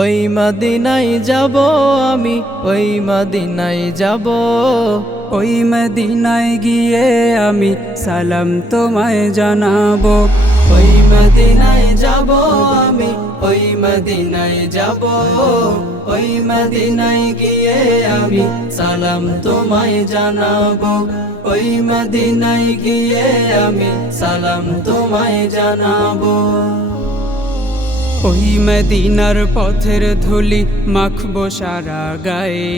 ওই মদিনায় যাব আমি, ওই মদিনায় যাব। ওই মদিনায় গিয়ে আমি সালাম তোমায় জানাব। ওই মদিনায় যাব আমি, ওই মদিনায় যাব। ওই মদিনায় গিয়ে আমি সালাম তোমায় জানাব। ওই মদিনায় গিয়ে আমি সালাম তোমায় জানাব। ওই মদিনার পথের ধুলি মাখবো সারা গায়ে।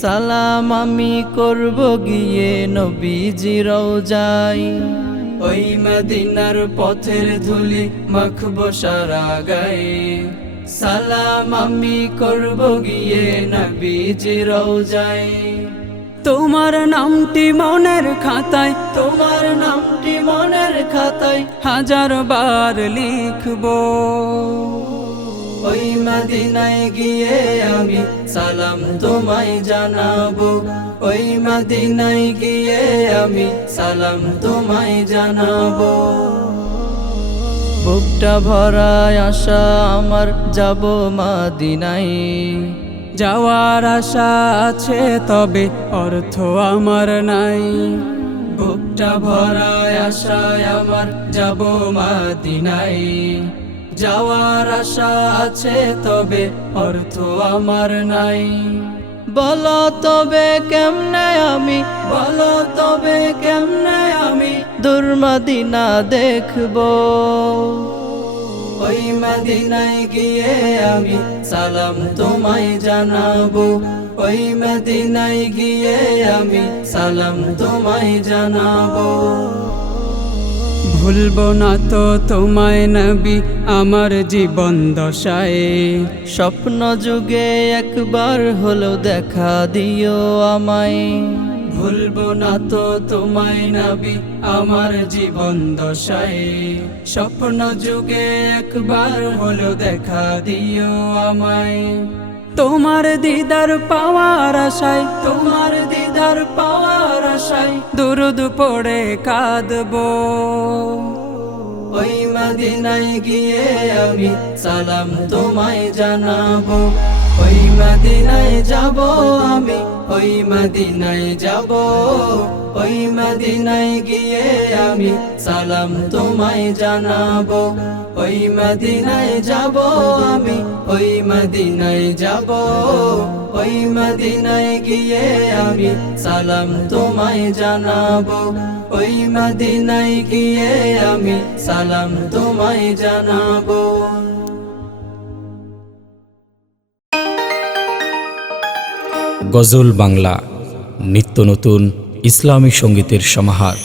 সালাম আমি করব গিয়ে নবীজির যাই ওই মদিনার পথের ধুলি মাখবো সারা গায়ে। সালাম আমি করব গিয়ে নবীজির যাই তোমার নামটি মনের খাতায়, তোমার নামটি মনের খাতায় হাজার বার লিখব। ওই মদিনায় গিয়ে আমি সালাম তোমায় জানাব। ওই মদিনায় গিয়ে আমি সালাম তোমায় জানাব। বুকটা ভরায় আশা আমার যাব মদিনায়। যাওয়ার আশা আছে তবে অর্থ আমার নাই। বুকটা ভরায় আশায় আমার যাব মাদিনাই যাওয়ার আশা আছে, তবে অর্থ আমার নাই। বল তবে কেমনে আমি, বল তবে কেমনে আমি দুর্মাদিনা দেখব। ওই মদিনায় গিয়ে আমি সালাম তোমায় জানাব। ওই মদিনায় গিয়ে আমি সালাম তোমায় জানাব। ভুলবো না তো তোমায় নবী, আমার জীবন দশায়। স্বপ্ন যুগে একবার হলো দেখা দিও আমায়। ভুলবো না তো তোমায় নাবি, আমার জীবন দশায়। স্বপ্ন যুগে একবার হলো দেখা দিও আমায়। তোমার দিদার পাওয়ার আশায়, তোমার দিদার পাওয়ার আশায় দুরুদ পড়ে কাঁদবো। ওই মদিনায় গিয়ে আমি সালাম তোমায় জানাব। ওই মদিনায় যাব আমি, ওই মদিনায় যাব। ওই মদিনায় গিয়ে আমি সালাম তোমায় জানাব। ওই মদিনায় যাব আমি, ওই মদিনায় যাব। ওই মদিনায় গিয়ে আমি সালাম তোমায় জানাব। ওই মদিনায় গিয়ে আমি সালাম তোমায় জানাব। গজল বাংলা নিত্য নতুন ইসলামী সঙ্গীতের সমাহার।